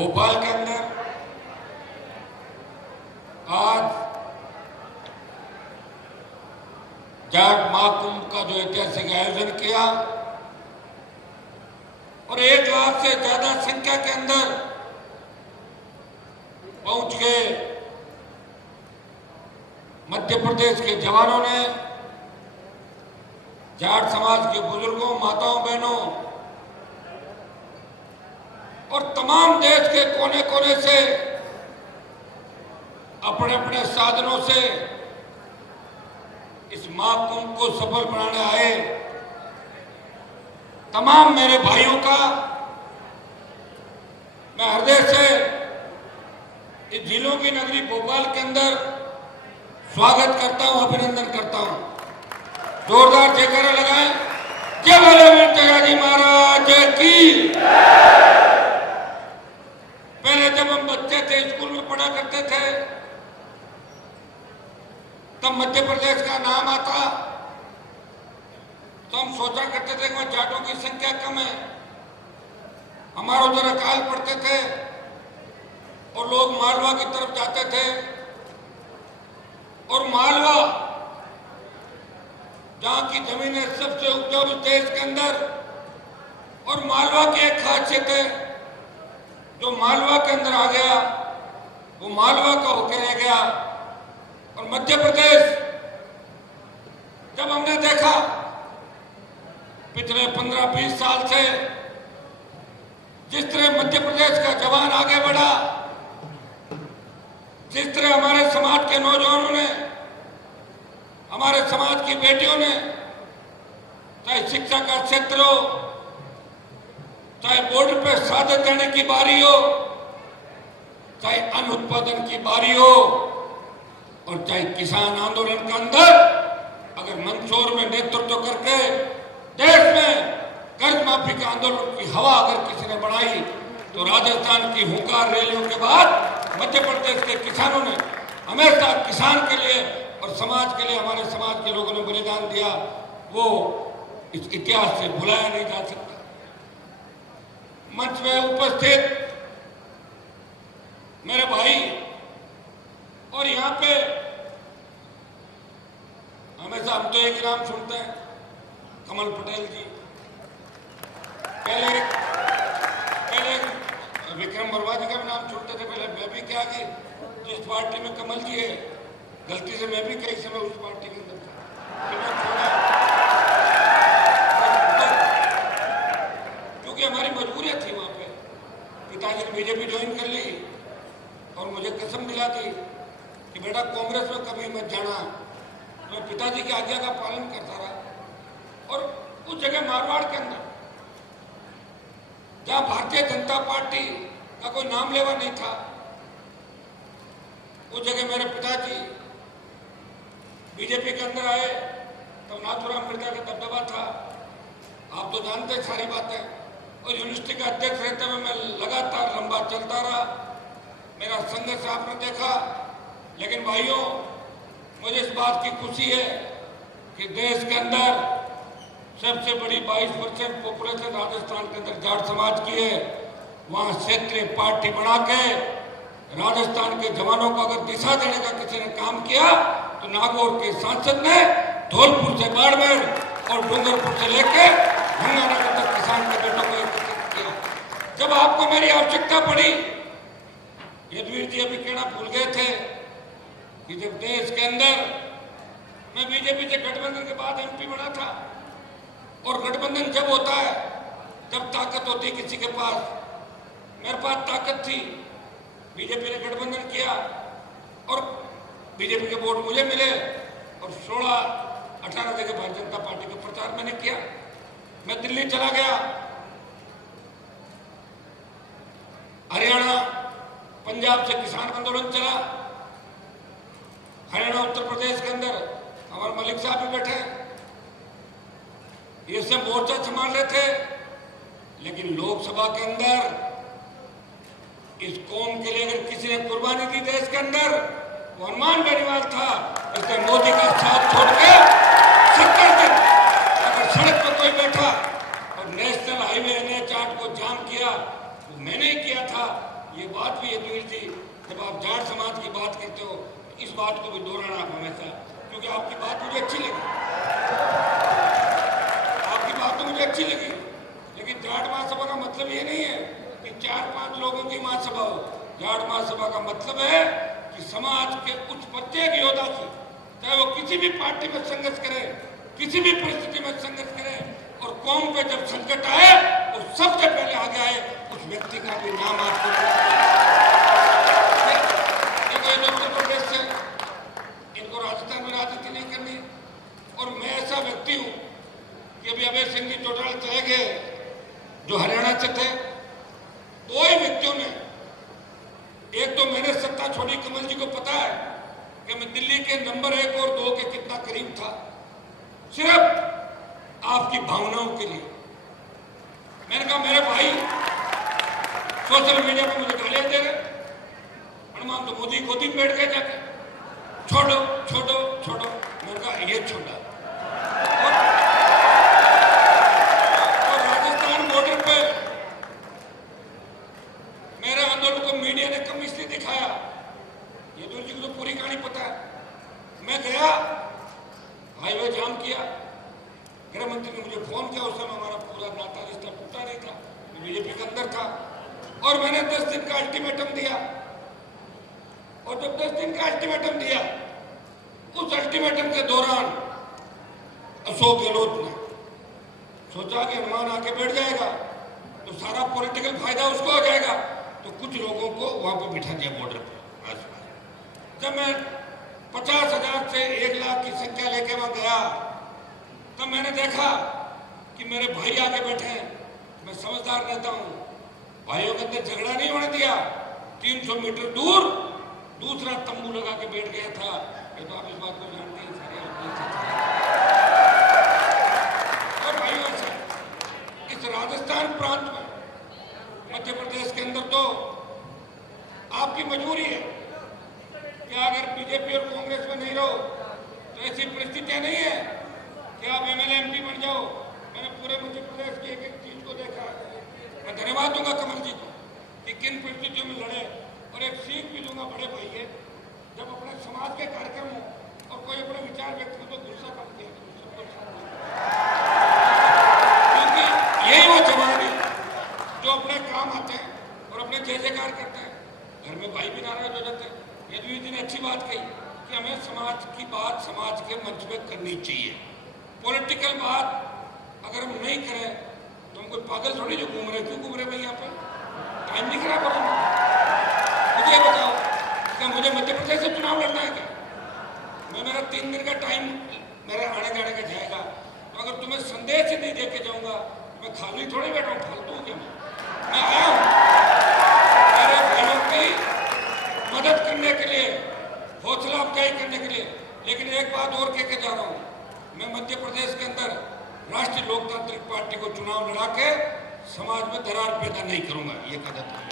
भोपाल के अंदर आज जाट महाकुंभ का जो ऐतिहासिक आयोजन किया और 1 लाख से ज्यादा संख्या के अंदर पहुंच गए मध्य प्रदेश के जवानों ने, जाट समाज के बुजुर्गों, माताओं, बहनों और तमाम देश के कोने कोने से अपने अपने साधनों से इस महाकुंभ को सफल बनाने आए तमाम मेरे भाइयों का मैं हृदय से इस जिलों की नगरी भोपाल के अंदर स्वागत करता हूं, अभिनंदन करता हूं। जोरदार जयकारा लगाएं। जय बोले वीर जयाजी महाराज की। पहले जब हम बच्चे थे, स्कूल में पढ़ा करते थे, तब मध्य प्रदेश का नाम आता तो हम सोचा करते थे कि वहां जाटों की संख्या कम है। हमारे उधर अकाल पड़ते थे और लोग मालवा की तरफ जाते थे और मालवा जहां की जमीनें सबसे उपजाऊ देश के अंदर, और मालवा की एक खासियत है, जो मालवा के अंदर आ गया वो मालवा का होकर रह गया। और मध्य प्रदेश जब हमने देखा पिछले 15-20 साल से जिस तरह मध्य प्रदेश का जवान आगे बढ़ा, जिस तरह हमारे समाज के नौजवानों ने, हमारे समाज की बेटियों ने, चाहे शिक्षा का क्षेत्र हो, चाहे बॉर्डर पे शहादत देने की बारी हो, चाहे अन्न उत्पादन की बारी हो, और चाहे किसान आंदोलन के अंदर अगर मंदसौर में नेतृत्व करके देश में कर्ज माफी के आंदोलन की हवा अगर किसी ने बढ़ाई, तो राजस्थान की हुंकार रैलियों के बाद मध्य प्रदेश के किसानों ने हमेशा किसान के लिए और समाज के लिए, हमारे समाज के लोगों ने बलिदान दिया, वो इस इतिहास से भुलाया नहीं जा सकता। मंच में उपस्थित मेरे भाई, और यहाँ पे हमेशा हम तो एक ही नाम सुनते हैं, कमल पटेल जी। पहले विक्रम वर्मा जी का भी नाम सुनते थे, पहले मैं भी क्या कि जिस पार्टी में कमल जी है, गलती से मैं भी कई समय उस पार्टी के अंदर था, क्योंकि हमारी मजबूरियां थी। वहां पे पिताजी ने बीजेपी ज्वाइन कर ली और मुझे कसम दिला दी कि बेटा कांग्रेस में कभी मत जाना। मैं पिताजी की आज्ञा का पालन करता रहा। और उस जगह मारवाड़ के अंदर जहां भारतीय जनता पार्टी का कोई नाम लेवा नहीं था, उस जगह मेरे पिताजी बीजेपी के अंदर आए, तब नाथूराम मिर्जा का दबदबा था। आप तो जानते हैं सारी बातें। और यूनिवर्सिटी का अध्यक्ष रहते हुए मैं लगातार लंबा चलता रहा। मेरा संघर्ष आपने देखा। लेकिन भाइयों, मुझे इस बात की खुशी है कि देश के अंदर सबसे बड़ी 22% पॉपुलेशन राजस्थान के अंदर जाट समाज की है। वहां क्षेत्रीय पार्टी बना के राजस्थान के जवानों को अगर दिशा देने का किसी ने काम किया, तो नागौर के सांसद ने धौलपुर से बाड़मेर और डूंगरपुर से लेके गंगानगर तक किसान के बेटों को एकत्रित किया। जब आपको मेरी आवश्यकता पड़ी, यदुवीर जी अभी कहना भूल गए थे कि जब देश के अंदर मैं बीजेपी से गठबंधन के बाद एमपी बना था, और गठबंधन जब होता है जब ताकत होती है किसी के पास, मेरे पास ताकत थी। बीजेपी ने गठबंधन किया और बीजेपी के वोट मुझे मिले और 16-18 जगह भारतीय जनता पार्टी का प्रचार मैंने किया। मैं दिल्ली चला गया, हरियाणा पंजाब से किसान आंदोलन चला, हरियाणा उत्तर प्रदेश के अंदर हमारे मलिक साहब भी बैठे, ये सब मोर्चा संभाल रहे थे। लेकिन लोकसभा के अंदर इस कौम के लिए अगर किसी ने कुर्बानी दी देश के अंदर, वो हनुमान बेनीवाल था। इसने मोदी का साथ छोड़ के 70 दिन अगर सड़क पर कोई बैठा और नेशनल हाईवे NH8 को जाम किया, तो मैंने ही किया था। ये बात भी अधूरी थी। जब आप जाट समाज की बात करते हो इस बात को भी दोहराना आप हमेशा, क्योंकि आपकी बात मुझे अच्छी लगी, आपकी बात तो मुझे अच्छी लगी, लेकिन जाट महासभा का मतलब ये नहीं है कि 4-5 लोगों की महासभा हो। जाट महासभा का मतलब है कि समाज के कुछ प्रत्येक योद्धा की, चाहे वो किसी भी पार्टी में संघर्ष करे, किसी भी परिस्थिति में संघर्ष करे, और कौम पे जब संकट आए तो सबसे पहले आगे आए उस व्यक्ति का भी नाम आपको उत्तर प्रदेश से, इनको राजस्थान में राजनीति नहीं करनी। और मैं ऐसा व्यक्ति हूं कि अभी अभय सिंह जी चौटाला चले गए जो हरियाणा से थे। दो ही व्यक्तियों ने, एक तो मैंने सत्ता छोड़ी, कमल जी को पता है कि मैं दिल्ली के नंबर 1 और 2 के कितना करीब था, सिर्फ आपकी भावनाओं के लिए। मैंने कहा मेरे भाई सोशल मीडिया पे मुझे गालियां दे रहे, हनुमान तो मोदी गोदी में बैठ गए जाके, छोड़ो छोड़ो छोड़ो। मैंने कहा ये छोड़ा। और राजस्थान बॉर्डर पे मेरे आंदोलन को मीडिया ने कम इसलिए दिखाया, ये तो जी को तो पूरी कहानी पता है। मैं गया, हाईवे जाम किया, गृह मंत्री ने मुझे फोन किया, उस समय हमारा पूरा नाता रिश्ता टूटा नहीं था, बीजेपी के अंदर था, और मैंने 10 दिन का अल्टीमेटम दिया। और जब 10 दिन का अल्टीमेटम दिया, उस अल्टीमेटम के दौरान अशोक गहलोत ने सोचा कि हनुमान आके बैठ जाएगा तो सारा पॉलिटिकल फायदा उसको हो जाएगा, तो कुछ लोगों को वहां पर बिठा दिया बॉर्डर पर आसपास। जब मैं 50,000 से 1 लाख की संख्या लेके वहां गया, तब मैंने देखा कि मेरे भाई आके बैठे हैं। मैं समझदार रहता हूं, भाइयों के अंदर झगड़ा नहीं होने दिया। 300 मीटर दूर दूसरा तंबू लगा के बैठ गया था। ये तो आप इस बात को जानते हैं सारे। और भाइयों ऐसा इस राजस्थान प्रांत में, मध्य प्रदेश के अंदर तो आपकी मजबूरी है कि अगर बीजेपी और कांग्रेस में नहीं रहो तो ऐसी परिस्थितियां नहीं है कि आप एमएलए एमपी बन जाओ। मैंने पूरे मध्य प्रदेश की एक एक चीज को देखा। मैं धन्यवाद दूंगा कमल जी को कि किन परिस्थितियों में लड़े, और एक सीख भी दूंगा बड़े भाई है, जब अपने समाज के कार्यक्रम हो और कोई अपने विचार व्यक्त हो तो गुस्सा कम किया, क्योंकि यही वो जवान है जो अपने काम आते हैं और अपने जय जयकार करते हैं। घर में भाई भी नाराज हो जाते हैं। यदुवीर जी ने अच्छी बात कही कि हमें समाज की बात समाज के मंच में करनी चाहिए। पॉलिटिकल बात अगर हम नहीं करें तो हम कोई पागल थोड़ी जो घूम रहे, क्यों घूम रहे भाई यहाँ पे, टाइम नहीं खराब हो रहा। मुझे बताओ क्या मुझे मध्य प्रदेश से चुनाव लड़ना है क्या? मेरा 3 दिन का टाइम मेरे आने जाने का जाएगा, तो अगर तुम्हें संदेश ही नहीं दे के जाऊंगा मैं खाली थोड़ी बैठा हूँ, फालतू हूँ क्या? मैं आया हूँ मेरे भाइयों की मदद करने के लिए, हौसला अफजाई करने के लिए। लेकिन एक बात और कह के जा रहा हूँ, मैं मध्य प्रदेश के अंदर राष्ट्रीय लोकतांत्रिक पार्टी को चुनाव लड़ा के समाज में दरार पैदा नहीं करूंगा, ये कह देता हूँ।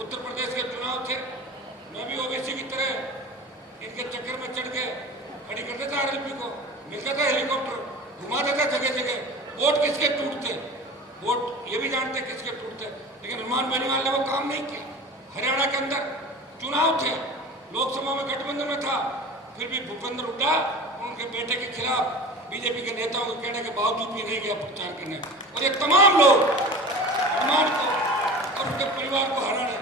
उत्तर प्रदेश के चुनाव थे, मैं भी ओबीसी की तरह इनके चक्कर में चढ़ के खड़ी कर देता आरएलपी को, मिलता था हेलीकॉप्टर, घुमा देता जगह जगह। वोट किसके टूटते, वोट ये भी जानते किसके टूटते, लेकिन हनुमान बेनीवाल ने वो काम नहीं किया। हरियाणा के अंदर चुनाव थे, लोकसभा में गठबंधन में था, फिर भी भूपेंद्र हुड्डा उनके बेटे के खिलाफ बीजेपी के नेताओं के कहने के बावजूद भी नहीं गया प्रचार करने। और ये तमाम लोग हनुमान को और उनके परिवार को हराने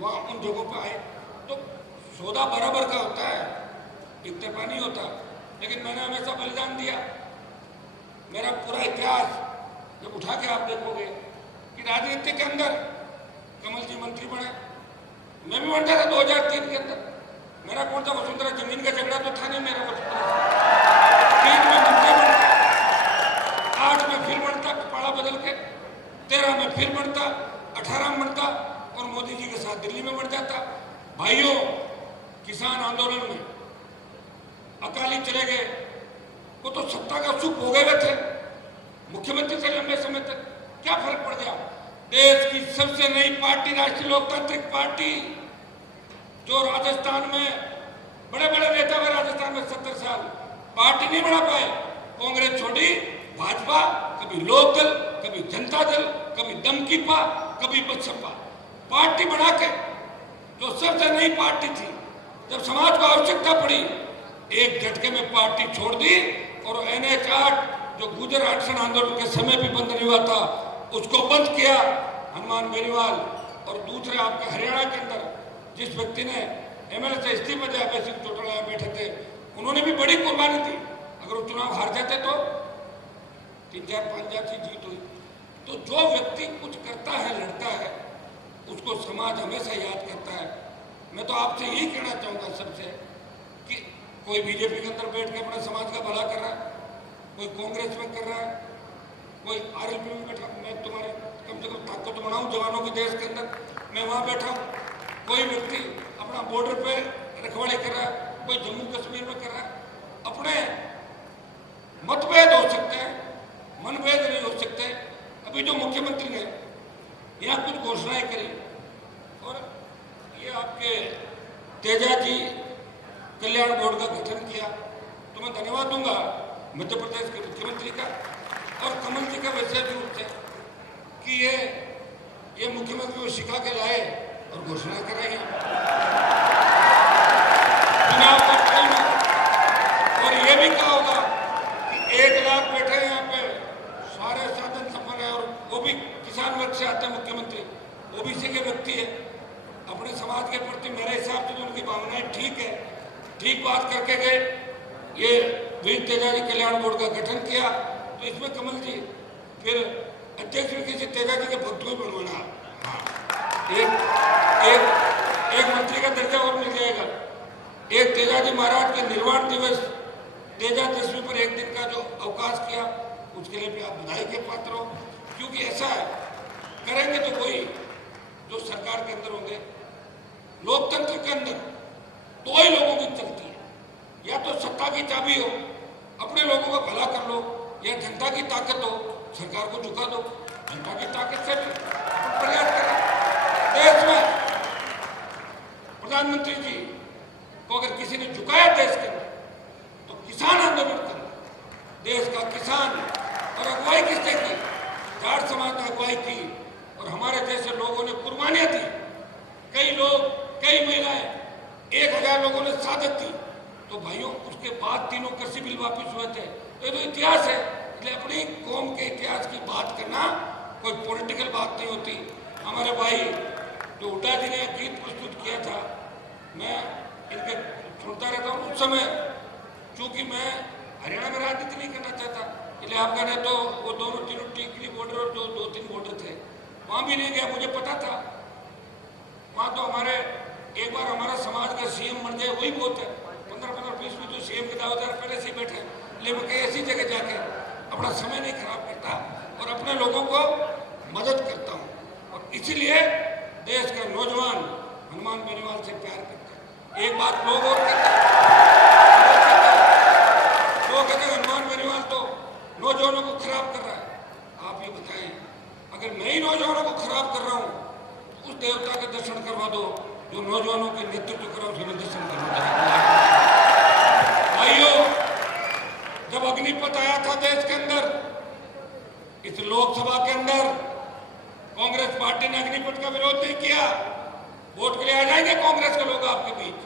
वहां उन जगहों पर आए। तो सौदा बराबर का होता है, एक तरफा नहीं होता। लेकिन मैंने हमेशा बलिदान दिया। मेरा पूरा इतिहास जब उठा के आप देखोगे कि राजनीति के अंदर कमल जी मंत्री बने, मैं भी बनता था 2003 के अंदर। मेरा कौन सा वसुंधरा जमीन का झगड़ा तो था नहीं मेरा। वसुंधरा 3 में मंत्री बनता, 8 में फिर बनता, पाड़ा बदल के 13 में फिर बनता, 18 में बनता और मोदी जी के साथ दिल्ली में बढ़ जाता। भाइयों, किसान आंदोलन में अकाली चले गए, वो तो सत्ता का सुख भोगे हुए थे, मुख्यमंत्री से लंबे समय तक। क्या फर्क पड़ गया? देश की सबसे नई पार्टी राष्ट्रीय लोकतांत्रिक पार्टी, जो राजस्थान में बड़े बड़े नेता हुए, राजस्थान में 70 साल पार्टी नहीं बढ़ा पाए, कांग्रेस छोड़ी, भाजपा, कभी लोकदल, कभी जनता दल, कभी दमकीपा, कभी बसपा। पार्टी बना के जो सबसे नई पार्टी थी, जब समाज को आवश्यकता पड़ी, एक झटके में पार्टी छोड़ दी और NH 8 जो गुर्जर आरक्षण आंदोलन के समय भी बंद नहीं हुआ था, उसको बंद किया हनुमान बेनीवाल। और दूसरे आपके हरियाणा के अंदर जिस व्यक्ति ने MLA से इस्तीफा दिया, अभय सिंह चौटाला बैठे थे, उन्होंने भी बड़ी कुर्बानी दी। अगर वो चुनाव हार जाते तो 3-4-5 की जीत हुई। तो जो व्यक्ति कुछ करता है, लड़ता है, उसको समाज हमेशा याद करता है। मैं तो आपसे यही कहना चाहूँगा सबसे कि कोई बीजेपी के अंदर बैठ के अपने समाज का भला कर रहा है, कोई कांग्रेस में कर रहा है, कोई RLP में बैठा, मैं तुम्हारे कम से कम ताकत तो बनाऊँ जवानों के देश के अंदर, मैं वहाँ बैठा हूँ। कोई व्यक्ति अपना बॉर्डर पे रखवाली कर रहा है, कोई जम्मू कश्मीर में कर रहा है। अपने मतभेद हो सकते हैं, मनभेद नहीं हो सकते। अभी जो मुख्यमंत्री ने यहाँ कुछ घोषणाएं करी और ये आपके तेजाजी कल्याण बोर्ड का गठन किया, तो मैं धन्यवाद दूंगा मध्य प्रदेश के मुख्यमंत्री का और कमल जी का विशेष रूप से कि ये मुख्यमंत्री को सिखा के लाए और घोषणा कर रहे हैं चुनाव का टाइम। और ये भी कहा होगा कि 1 लाख बैठे हैं यहाँ पे, सारे साधन सफल है, और वो भी किसान वर्ग से आते हैं मुख्यमंत्री, OBC के व्यक्ति है। अपने समाज के प्रति मेरे हिसाब से जो उनकी भावनाएं ठीक है, ठीक बात करके गए। ये वीर तेजाजी कल्याण बोर्ड का गठन किया, तो इसमें कमल जी फिर अध्यक्ष भी किसी तेजाजी के भक्त को बनवाना, हाँ, एक मंत्री का दर्जा और मिल जाएगा। एक तेजाजी महाराज के निर्वाण दिवस तेजादशमी पर एक दिन का जो अवकाश किया, उसके लिए भी आप बधाई के पात्र हो। क्योंकि ऐसा है, करेंगे तो कोई जो सरकार के अंदर होंगे, लोकतंत्र के अंदर 2 ही लोगों की चलती है, या तो सत्ता की चाबी हो, अपने लोगों का भला कर लो, या जनता की ताकत हो, सरकार को झुका दो। जनता की ताकत से भी प्रयास करें। देश में प्रधानमंत्री जी को अगर किसी ने झुकाया देश के अंदर, तो किसान आंदोलन करना, देश का किसान। और अगुवाई किसने की? जाट समाज ने अगुवाई की और हमारे जैसे लोगों ने कुर्बानियां दी। कई लोग, कई महिलाएं, 1000 लोगों ने शहादत दी। तो भाइयों, उसके बाद 3 कृषि बिल वापिस हुए थे। तो ये तो इतिहास है। इसलिए अपनी कौम के इतिहास की बात करना कोई पॉलिटिकल बात नहीं होती। हमारे भाई जो हुड्डा जी ने गीत प्रस्तुत किया था, मैं इनके सुनता रहता हूँ। उस समय चूंकि मैं हरियाणा में राजनीति नहीं करना चाहता, इसलिए आप कह रहे तो वो दोनों तीनों टीकरी बॉर्डर और जो 2-3 बॉर्डर थे, वहाँ भी नहीं गया। मुझे पता था वहाँ तो हमारे एक बार हमारा समाज का CM बन जाए वही बहुत है। 15-20 में जो CM के दावेदार पहले से ही बैठे, इसलिए मैं कहीं ऐसी जगह जाके अपना समय नहीं खराब करता और अपने लोगों को मदद करता हूँ। और इसीलिए देश का नौजवान हनुमान बेनीवाल से प्यार करता है। एक बात लोग और कहते हैं, लोग कहते हैं हनुमान बेनीवाल तो नौजवानों को खराब कर रहा है। आप ये बताएं, अगर मैं ही नौजवानों को खराब कर रहा हूँ, तो उस देवता के दर्शन करवा दो जो नौजवानों के नेतृत्व कर रहा है, उसमें दर्शन करवा दो। भाइयों, जब अग्निपथ आया था देश के अंदर, इस लोकसभा के अंदर कांग्रेस पार्टी ने अग्निपथ का विरोध नहीं किया। वोट के लिए आ जाएंगे कांग्रेस के लोग आपके बीच।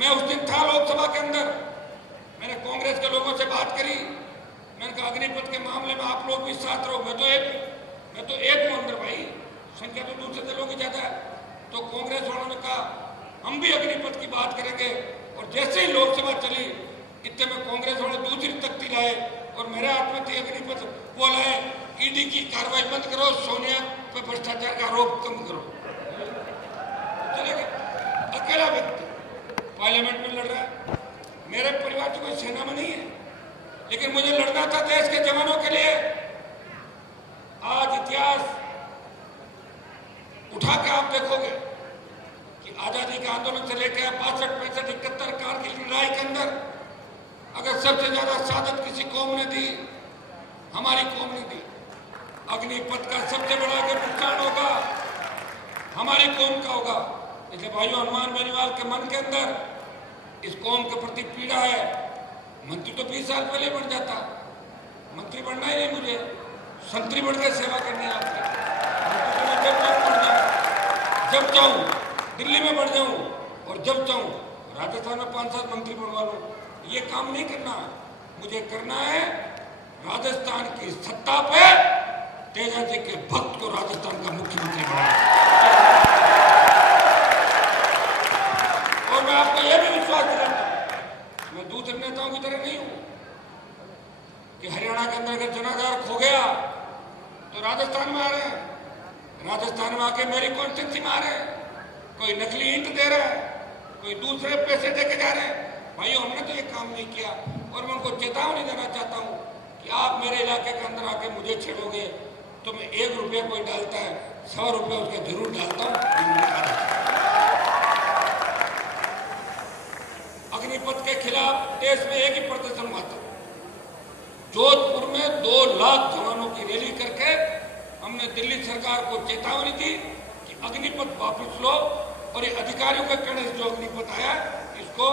मैं उस दिन था लोकसभा के अंदर, मैंने कांग्रेस के लोगों से बात करी। मैंने कहा अग्निपथ के मामले में आप लोग भी साथ रहो। मैं तो एक हूं अंदर भाई, संख्या तो दूसरे दलों की ज्यादा है। तो कांग्रेस वालों ने कहा हम भी अग्निपथ की बात करेंगे। और जैसे ही लोकसभा चली, इतने में कांग्रेस वाले दूसरी तख्ती लाए और मेरे हाथ में थी अग्निपथ। वो लाए, ED की कार्रवाई बंद करो, सोनिया पे भ्रष्टाचार का आरोप कम करो। चले गए। अकेला व्यक्ति पार्लियामेंट में लड़ रहा है। मेरे परिवार की कोई सेना में नहीं है, लेकिन मुझे लड़ना था देश के जवानों के लिए। आज इतिहास उठा के आप देखोगे कि आजादी के आंदोलन से लेकर 62, 65, 71 कारगिल की लड़ाई के अंदर अगर सबसे ज्यादा शहादत किसी कौम ने दी, हमारी कौम ने दी। अग्निपथ का सबसे बड़ा अगर नुकसान होगा, हमारी कौम का होगा। इसलिए भाइयों, हनुमान बेनीवाल के मन के अंदर इस कौम के प्रति पीड़ा है। मंत्री तो 20 साल पहले बन जाता, मंत्री बनना ही नहीं मुझे। संतरी बढ़ के सेवा करनी है आपकी। जब चाहूँ दिल्ली में बढ़ जाऊँ और जब चाहूँ राजस्थान में 5-7 मंत्री बनवा लूँ। ये काम नहीं करना, मुझे करना है राजस्थान की सत्ता पे तेजा जी के भक्त को राजस्थान का मुख्यमंत्री बनाना। और मैं आपको यह भी विश्वास दिलाता हूं, मैं दूसरे नेताओं की तरह नहीं हूं कि हरियाणा के अंदर अगर जनाधार खो गया तो राजस्थान में आ रहे हैं, राजस्थान में आके मेरी कॉन्स्टिट्यूंसी में आ रहे हैं, कोई नकली ईंट दे रहा है, कोई दूसरे पैसे देके जा रहे हैं। भाइयों, हमने तो ये काम नहीं किया और मैं उनको चेतावनी देना चाहता हूं कि आप मेरे इलाके के अंदर आके मुझे छेड़ोगे तो मैं 1 रुपया कोई डालता है 100 रुपया उसके जरूर डालता हूं। अग्निपथ के खिलाफ देश में एक ही प्रदर्शन हुआ था, जोधपुर में 2 लाख जवानों की रैली करके हमने दिल्ली सरकार को चेतावनी दी कि अग्निपथ वापस लो और ये अधिकारियों के कहने से जो अग्निपथ आया इसको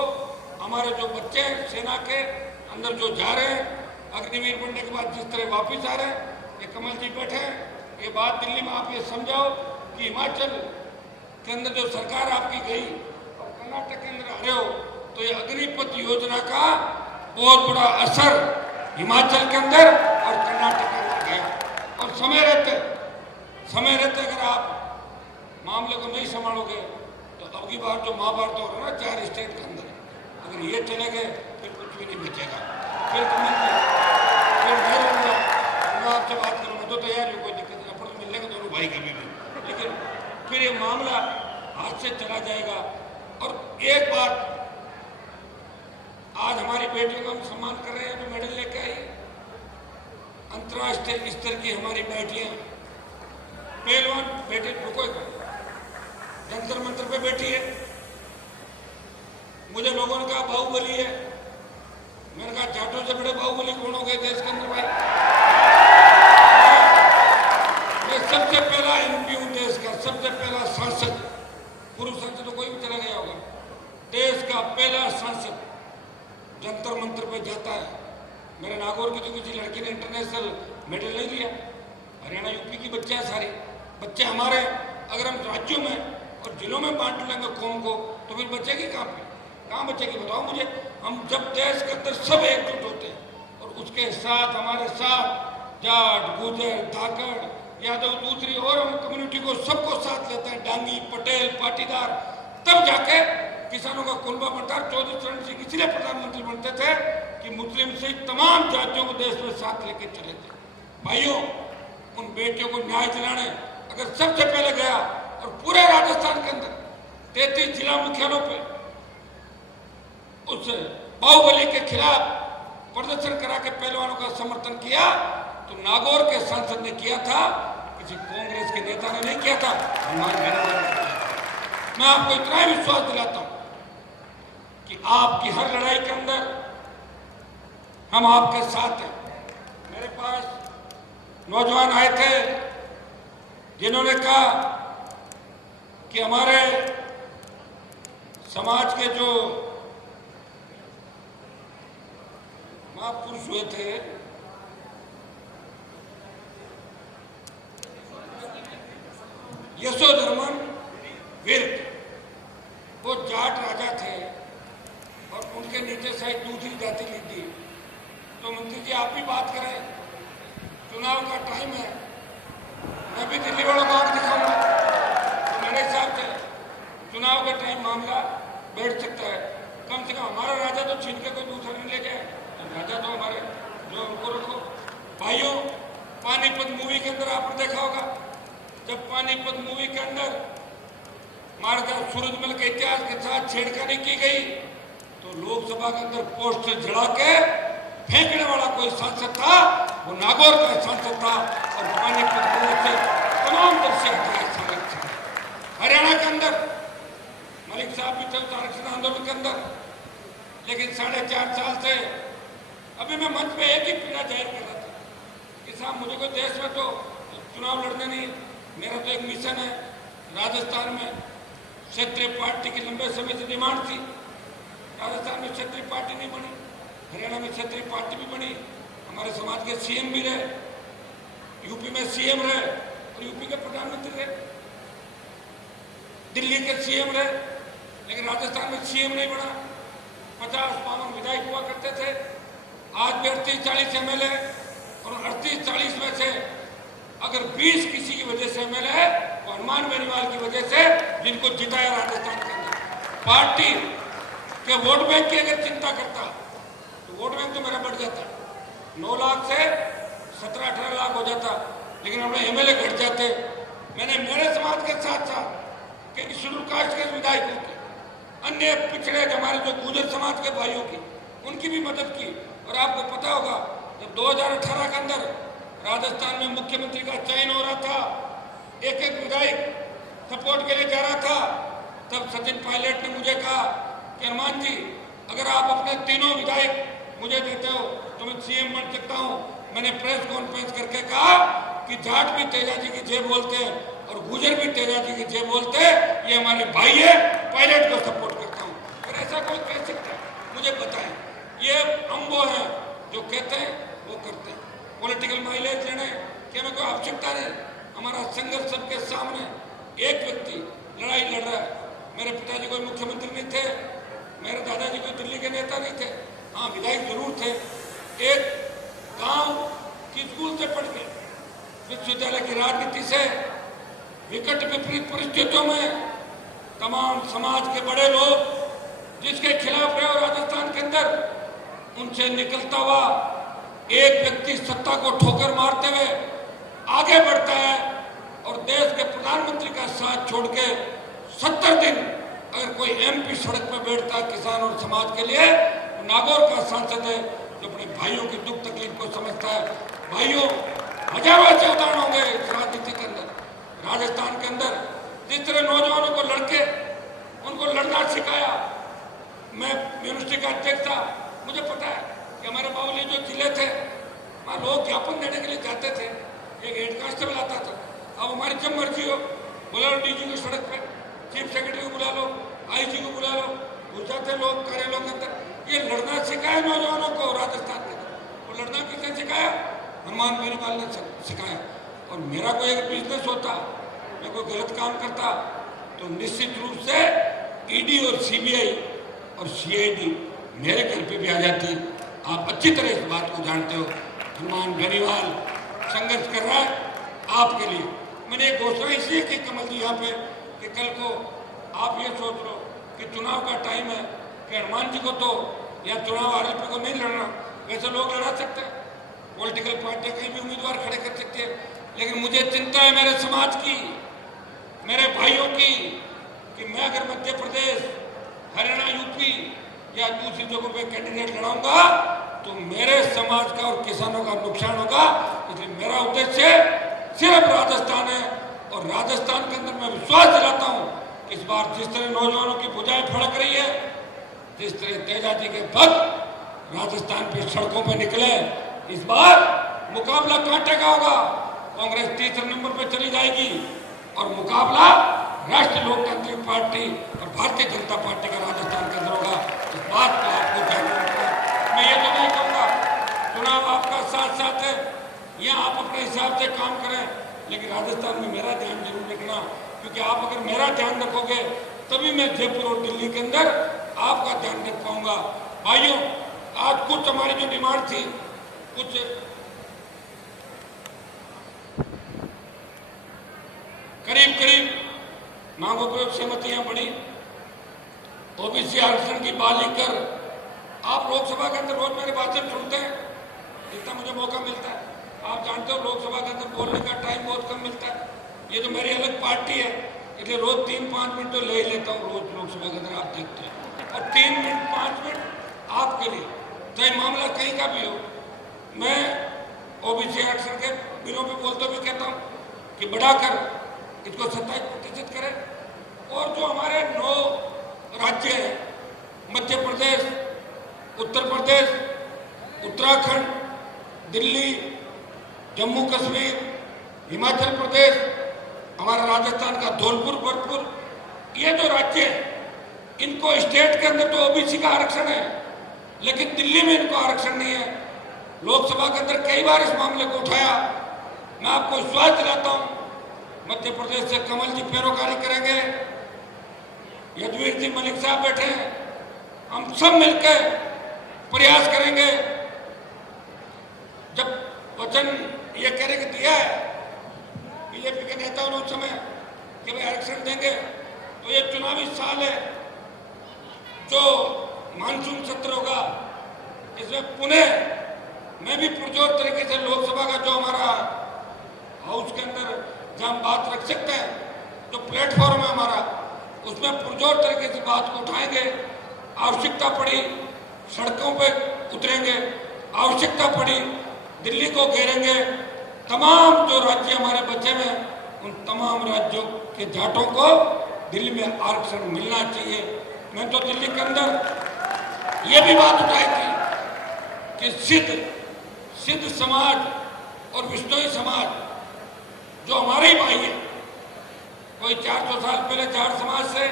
हमारे जो बच्चे हैं सेना के अंदर जो जा रहे हैं अग्निवीर बनने के बाद जिस तरह वापस आ रहे हैं, ये कमल जी बैठे हैं, ये बात दिल्ली में आप ये समझाओ कि हिमाचल के अंदर जो सरकार आपकी गई और कर्नाटक के अंदर आ रहे हो तो ये अग्निपथ योजना का बहुत बड़ा असर हिमाचल के अंदर और कर्नाटक के अंदर गया। और समय रहते अगर आप मामले को नहीं संभालोगे तो अब की बार जो महाभारत हो रहा है ना 4 स्टेट के अंदर, अगर ये चले गए फिर कुछ भी नहीं बचेगा। फिर मैं आपसे बात करूँगा तो तैयार हो, कोई दिक्कत नहीं, अपन तो मिलने का दोनों भाई कभी भी, लेकिन फिर ये मामला हाथ से चला जाएगा। और एक बात, आज हमारी बेटियों का हम सम्मान कर रहे हैं, जो मेडल लेके आई, अंतर्राष्ट्रीय स्तर की हमारी बेटियां, पहलवान बेटे रुको, जंतर मंत्र पे बैठी है, मुझे लोगों ने कहा बाहुबली है, मैंने कहा जाटों से बड़े बाहुबली कौन हो गए देश के अंदर भाई। मैं सबसे पहला एमपी हूं देश का, सबसे पहला सांसद, पूर्व सांसद तो कोई भी चला गया होगा, देश का पहला सांसद जंतर मंत्र पे जाता है। मेरे नागौर की तो किसी लड़की ने इंटरनेशनल मेडल नहीं लिया, हरियाणा यूपी की बच्चे हैं, सारे बच्चे हमारे। अगर हम राज्यों में और जिलों में बांट लेंगे कौम को तो फिर बचेगी कहाँ पे, कहाँ बचेगी बताओ मुझे। हम जब देश के अंदर सब एकजुट होते हैं और उसके साथ हमारे साथ जाट, गुजर, धाकड़, यादव, दूसरी और हम कम्युनिटी को सबको साथ लेते हैं, डांगी, पटेल, पाटीदार, तब जाके किसानों का कुलबा बंटार 14 चरण सिंह इसलिए प्रधानमंत्री बनते थे कि मुस्लिम से तमाम जातियों को देश में साथ लेके चले थे। भाइयों, उन बेटियों को न्याय दिलाने अगर सबसे पहले गया और पूरे राजस्थान के अंदर 33 जिला मुख्यालयों पे उस बाहुबली के खिलाफ प्रदर्शन करा के पहलवानों का समर्थन किया तो नागौर के सांसद ने किया था, किसी कांग्रेस के नेता ने नहीं किया था, मैं आपको इतना ही विश्वास दिलाता हूं कि आपकी हर लड़ाई के अंदर हम आपके साथ हैं। मेरे पास नौजवान आए थे जिन्होंने कहा कि हमारे समाज के जो महापुरुष हुए थे, यशोधर्मन विर्क, वो जाट राजा थे और उनके नीचे से दूसरी जाति ली थी। तो मंत्री जी आप भी बात करें, चुनाव का टाइम है, मैं भी दिल्ली वालों को आंख दिखाऊंगा तो मेरे हिसाब से चुनाव के टाइम मामला बैठ सकता है। कम से कम हमारा राजा तो छीन के कोई दूसरा नहीं ले जाए, तो राजा तो हमारे जो उनको रखो। भाइयों, पानीपत मूवी के अंदर आपने देखा होगा, जब पानीपत मूवी के अंदर महाराजा सूरजमल के इतिहास के साथ छेड़खानी की गई तो लोकसभा के अंदर पोस्टर जड़ा के फेंकने वाला कोई सांसद था, वो नागौर का सांसद था और पानीपत मूवी से तमाम दर्शक संरक्षण। हरियाणा के अंदर मलिक साहब भी थे आरक्षण आंदोलन के अंदर, लेकिन 4.5 साल से अभी मैं मंच पे एक ही पीड़ा जाहिर कर रहा था कि साहब मुझे कोई देश में तो चुनाव लड़ने नहीं, मेरा तो एक मिशन है। राजस्थान में क्षेत्रीय पार्टी की लंबे समय से डिमांड थी, राजस्थान में क्षेत्रीय पार्टी नहीं बनी, हरियाणा में क्षेत्रीय पार्टी भी बनी, हमारे समाज के सीएम भी रहे, यूपी में सीएम रहे और यूपी के प्रधानमंत्री रहे, दिल्ली के सीएम रहे, लेकिन राजस्थान में सीएम नहीं बना। 50-52 विधायक हुआ करते थे, आज भी 38-40 एमएलए, और 38-40 में से अगर 20 किसी की वजह से एमएलए है तो हनुमान बेनीवाल की वजह से, जिनको जिताया राजस्थान के अंदर। पार्टी के वोट बैंक की अगर चिंता करता तो वोट बैंक तो मेरा बढ़ जाता, 9 लाख से 17-18 लाख हो जाता, लेकिन हमें एमएलए घट जाते। मैंने मेरे समाज के साथ साथ कि शेड्यूल कास्ट के विधायकों की, अन्य पिछड़े हमारे जो गुर्जर समाज के भाइयों की, उनकी भी मदद की। और आपको पता होगा जब 2018 के अंदर राजस्थान में मुख्यमंत्री का चयन हो रहा था, एक एक विधायक सपोर्ट के लिए जा रहा था, तब सचिन पायलट ने मुझे कहा कि हनुमान जी अगर आप अपने तीनों विधायक मुझे देते हो तो मैं सीएम बन सकता हूं। मैंने प्रेस कॉन्फ्रेंस करके कहा कि जाट भी तेजा जी की जय बोलते हैं और गुजर भी तेजा जी की जय बोलते हैं, ये हमारे भाई है, पायलट को सपोर्ट करता हूं। फिर ऐसा कोई कह सकता है? मुझे बताएं। ये हम वो हैं जो कहते हैं वो करते हैं। पॉलिटिकल माइलेज लेने की हमें कोई आवश्यकता नहीं। हमारा संघर्ष सबके सामने, एक व्यक्ति लड़ाई लड़ रहा है। मेरे पिताजी कोई मुख्यमंत्री नहीं थे, मेरे दादाजी कोई दिल्ली के नेता नहीं थे, हाँ विधायक जरूर थे। एक गांव की स्कूल से पढ़ के विश्वविद्यालय की राजनीति से विकट विपरीत परिस्थितियों में तमाम समाज के बड़े लोग जिसके खिलाफ रहे राजस्थान के अंदर, उनसे निकलता हुआ एक व्यक्ति सत्ता को ठोकर मारते हुए आगे बढ़ता है और देश के प्रधानमंत्री का साथ छोड़ के 70 दिन अगर कोई एमपी सड़क पर बैठता है किसान और समाज के लिए, तो नागौर का सांसद है जो अपने भाइयों की दुख तकलीफ को समझता है। भाइयों, हजारों ऐसे उदाहरण होंगे इस राजनीति के अंदर, राजस्थान के अंदर, जिस तरह नौजवानों को लड़के उनको लड़ना सिखाया। मैं यूनिवर्सिटी का अध्यक्ष था, मुझे पता है कि हमारे बावली जो जिले थे वहाँ लोग ज्ञापन देने के लिए जाते थे, एक हेड कांस्टेबल आता था। अब हमारी जब मर्जी हो बुला लो डीजी को सड़क पे, चीफ सेक्रेटरी को बुला लो, आईजी को बुला लो, घुस जाते लोग कार्यालयों के अंदर। ये लड़ना सिखाया नौजवानों को राजस्थान के अंदर। और लड़ना किसने सिखाया? हनुमान बेनीवाल ने सिखाया। और मेरा कोई अगर बिजनेस होता, मैं कोई गलत काम करता, तो निश्चित रूप से ईडी और सीबीआई और सीआईडी मेरे घर पे भी आ जाती। आप अच्छी तरह इस बात को जानते हो। हनुमान बेनीवाल संघर्ष कर रहा है आपके लिए। मैंने एक घोषणा इसलिए की कमल जी यहाँ पे कि कल को आप ये सोच लो कि चुनाव का टाइम है कि हनुमान जी को तो या चुनाव आरएलपी को नहीं लड़ना, वैसे लोग लड़ा सकते हैं, पॉलिटिकल पार्टियां कहीं भी उम्मीदवार खड़े कर सकते हैं। लेकिन मुझे चिंता है मेरे समाज की, मेरे भाइयों की, कि मैं अगर मध्य प्रदेश, हरियाणा, यूपी या दूसरी जगहों पे कैंडिडेट लड़ाऊंगा तो मेरे समाज का और किसानों का नुकसान होगा। इसलिए मेरा उद्देश्य सिर्फ राजस्थान है। और राजस्थान के अंदर मैं विश्वास दिलाता हूं, इस बार जिस तरह नौजवानों की भुजाएं फड़क रही है, जिस तरह तेजा जी के भक्त राजस्थान पे सड़कों पे निकले, इस बार मुकाबला कांटे का होगा। कांग्रेस तीसरे नंबर पे चली जाएगी और मुकाबला राष्ट्रीय लोकतांत्रिक पार्टी और भारतीय जनता पार्टी का राजस्थान के अंदर होगा। इस बात को आपको ध्यान रखना है। मैं ये तो नहीं कहूँगा चुनाव आपका साथ साथ है, यहाँ आप अपने हिसाब से काम करें, लेकिन राजस्थान में मेरा ध्यान जरूर रखना, क्योंकि आप अगर मेरा ध्यान रखोगे तभी मैं जयपुर और दिल्ली के अंदर आपका ध्यान रख पाऊंगा। भाइयों, आज कुछ हमारी जो डिमांड थी, कुछ करीब मांगों पर सहमतियां बढ़ी। ओबीसी आरक्षण की बात लेकर आप लोकसभा के अंदर रोज मेरे भाषण सुनते हैं, जितना मुझे मौका मिलता है। आप जानते हो लोकसभा के अंदर बोलने का टाइम बहुत कम मिलता है। ये तो मेरी अलग पार्टी है, इसलिए रोज 3-5 मिनट तो ले ही लेता हूँ रोज लोकसभा के अंदर, आप देखते हैं। और 3 मिनट 5 मिनट आपके लिए, चाहे मामला कहीं का भी हो। मैं ओबीसी आरक्षण के बिलों पे बोलते हुए कहता हूँ कि बढ़ाकर इसको 27% करें। और जो हमारे 9 राज्य हैं, मध्य प्रदेश, उत्तर प्रदेश, उत्तराखंड, दिल्ली, जम्मू कश्मीर, हिमाचल प्रदेश, हमारा राजस्थान का धौलपुर, भरतपुर, ये जो राज्य हैं, इनको स्टेट के अंदर तो ओबीसी का आरक्षण है, लेकिन दिल्ली में इनको आरक्षण नहीं है। लोकसभा के अंदर कई बार इस मामले को उठाया, मैं आपको विश्वास दिलाता हूं, मध्य प्रदेश से कमल जी पैरोकारी करेंगे, यदुवीर जी मलिक साहब बैठे हैं, हम सब मिलकर प्रयास करेंगे। जब वचन ये कह के दिया है बीजेपी के नेताओं ने उस समय कि वे आरक्षण देंगे, तो ये चुनावी साल है, जो मानसून सत्र होगा इसमें पुनः मैं भी पुरजोर तरीके से लोकसभा का जो हमारा हाउस के अंदर जहां हम बात रख सकते हैं, जो प्लेटफॉर्म है हमारा, उसमें पुरजोर तरीके से बात को उठाएंगे। आवश्यकता पड़ी सड़कों पे उतरेंगे, आवश्यकता पड़ी दिल्ली को घेरेंगे। तमाम जो राज्य हमारे बचे हैं उन तमाम राज्यों के जाटों को दिल्ली में आरक्षण मिलना चाहिए। मैं तो दिल्ली के अंदर ये भी बात उठाई थी कि सिद्ध समाज और विष्णोई समाज जो हमारे ही भाई है, कोई 400 साल पहले जाट समाज से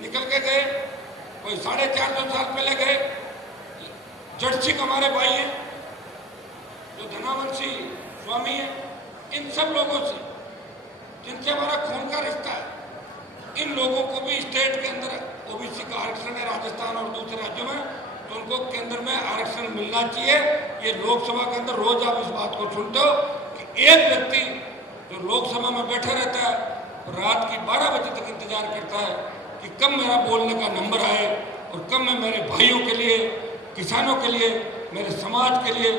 निकल के गए, कोई 450 साल पहले गए, जड़सिक हमारे भाई हैं, जो धनावंशी स्वामी है, इन सब लोगों से जिनसे हमारा खून का रिश्ता है, इन लोगों को भी स्टेट के अंदर ओबीसी का आरक्षण है राजस्थान और दूसरे राज्यों में, तो उनको केंद्र में आरक्षण मिलना चाहिए। ये लोकसभा के अंदर रोज आप इस बात को सुनते हो कि एक व्यक्ति जो लोकसभा में बैठे रहता है और रात की 12 बजे तक इंतजार करता है कि कब मेरा बोलने का नंबर आए और कब मैं मेरे भाइयों के लिए, किसानों के लिए, मेरे समाज के लिए,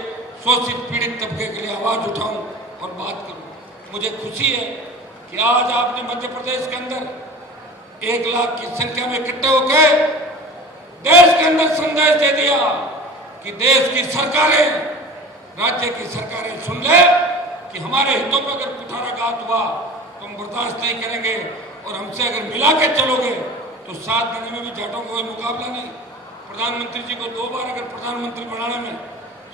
शोषित पीड़ित तबके के लिए आवाज उठाऊं और बात करूं। मुझे खुशी है कि आज आपने मध्य प्रदेश के अंदर 1 लाख की संख्या में इकट्ठे होकर देश के अंदर संदेश दे दिया कि देश की सरकारें, राज्य की सरकारें सुन ले कि हमारे हितों में अगर कुठाराघात हुआ तो हम बर्दाश्त नहीं करेंगे और हमसे अगर मिला के चलोगे तो 7 महीने में भी जाटों को कोई मुकाबला नहीं। प्रधानमंत्री जी को 2 बार अगर प्रधानमंत्री बनाने में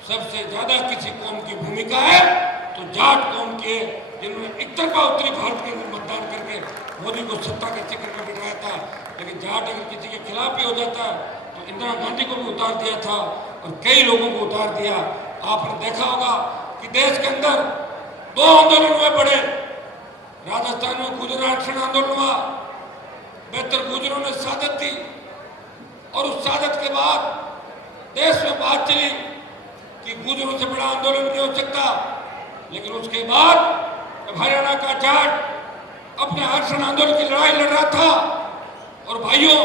सबसे ज्यादा किसी कौम की भूमिका है तो जाट कौम की है, जिन्होंने एक तरफा उत्तरी भारत के अंदर मतदान करके मोदी को सत्ता के चक्कर में बिठाया था। लेकिन जाट अगर किसी के खिलाफ भी हो जाता तो इंदिरा गांधी को भी उतार दिया था और कई लोगों को उतार दिया। आपने देखा होगा कि देश के अंदर 2 आंदोलन हुए बड़े। राजस्थान में गुर्जर आरक्षण आंदोलन हुआ, 72 गुर्जरों ने शहादत दी और उस शहादत के बाद देश में बात चली कि गुर्जरों से बड़ा आंदोलन नहीं हो सकता। लेकिन उसके बाद जब हरियाणा का जाट अपने आरक्षण आंदोलन की लड़ाई लड़ रहा था और भाइयों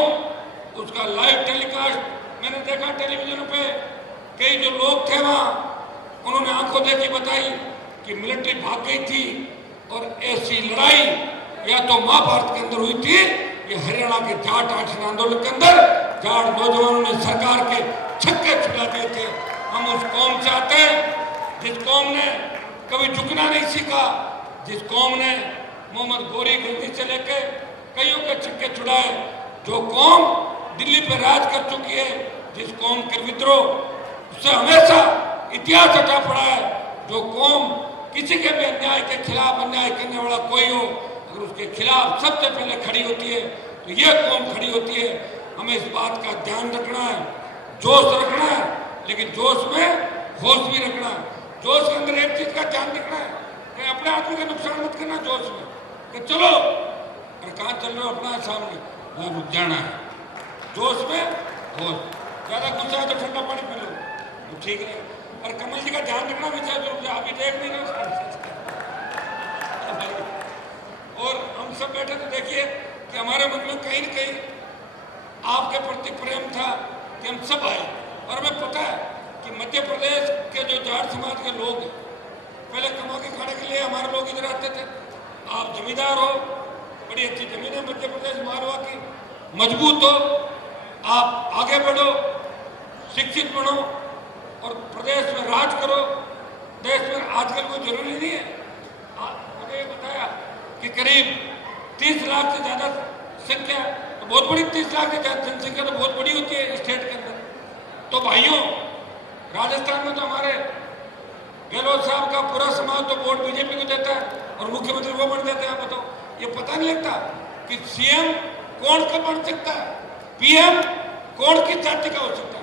उसका लाइव टेलीकास्ट मैंने देखा टेलीविजन पे, कई जो लोग थे वहां उन्होंने आंखों देखी बताई कि मिलिट्री भाग गई थी और ऐसी लड़ाई या तो महाभारत के अंदर हुई थी या हरियाणा के जाट आरक्षण आंदोलन के अंदर जाट नौजवानों ने सरकार के छक्के छुड़ा दिए थे। हम उस कौम से आते हैं जिस कौम ने कभी झुकना नहीं सीखा, जिस कौम ने मोहम्मद गोरी गलती से लेकर कईयों के छक्के छुड़ाए, जो कौम दिल्ली पर राज कर चुकी है, जिस कौम के विद्रोह उससे हमेशा इतिहास हटा पड़ा है, जो कौम किसी के भी अन्याय के खिलाफ अन्याय करने वाला कोई हो अगर उसके खिलाफ सबसे पहले खड़ी होती है तो ये कौम खड़ी होती है। हमें इस बात का ध्यान रखना है, जोश रखना है, लेकिन जोश में होश भी रखना है। जोश के अंदर एक चीज का ध्यान रखना है कि अपने आदमी का नुकसान मत करना जोश में कि चलो और कहाँ चल रहे हो अपना सामने वहां रुक जाना है। जोश में होश, ज्यादा गुस्सा है तो ठंडा पानी पी लो तो ठीक है। और कमल जी का ध्यान रखना भी चाहिए, आप ही देख नहीं रहे। और हम सब बैठे तो देखिए कि हमारे मन में कहीं न कहीं आपके प्रति प्रेम था कि हम सब आए। और हमें पता है कि मध्य प्रदेश के जो जाट समाज के लोग हैं, पहले कमा के खाने के लिए हमारे लोग इधर आते थे। आप जमींदार हो, बड़ी अच्छी जमीन है मध्य प्रदेश मारवा की, मजबूत हो, आप आगे बढ़ो, शिक्षित बनो और प्रदेश में राज करो। देश में आजकल कोई जरूरी नहीं है। मुझे ये बताया कि करीब 30 लाख से ज्यादा संख्या, तो बहुत बड़ी 30 लाख से ज्यादा जनसंख्या तो बहुत बड़ी होती है स्टेट के अंदर। तो भाइयों, राजस्थान में तो हमारे गहलोत साहब का पूरा समाज तो वोट बीजेपी को देता है और मुख्यमंत्री वो बन जाते हैं। आप बताओ, ये पता नहीं लगता कि सीएम कौन का बन सकता है, पीएम कौन किस जाति का हो सकता है।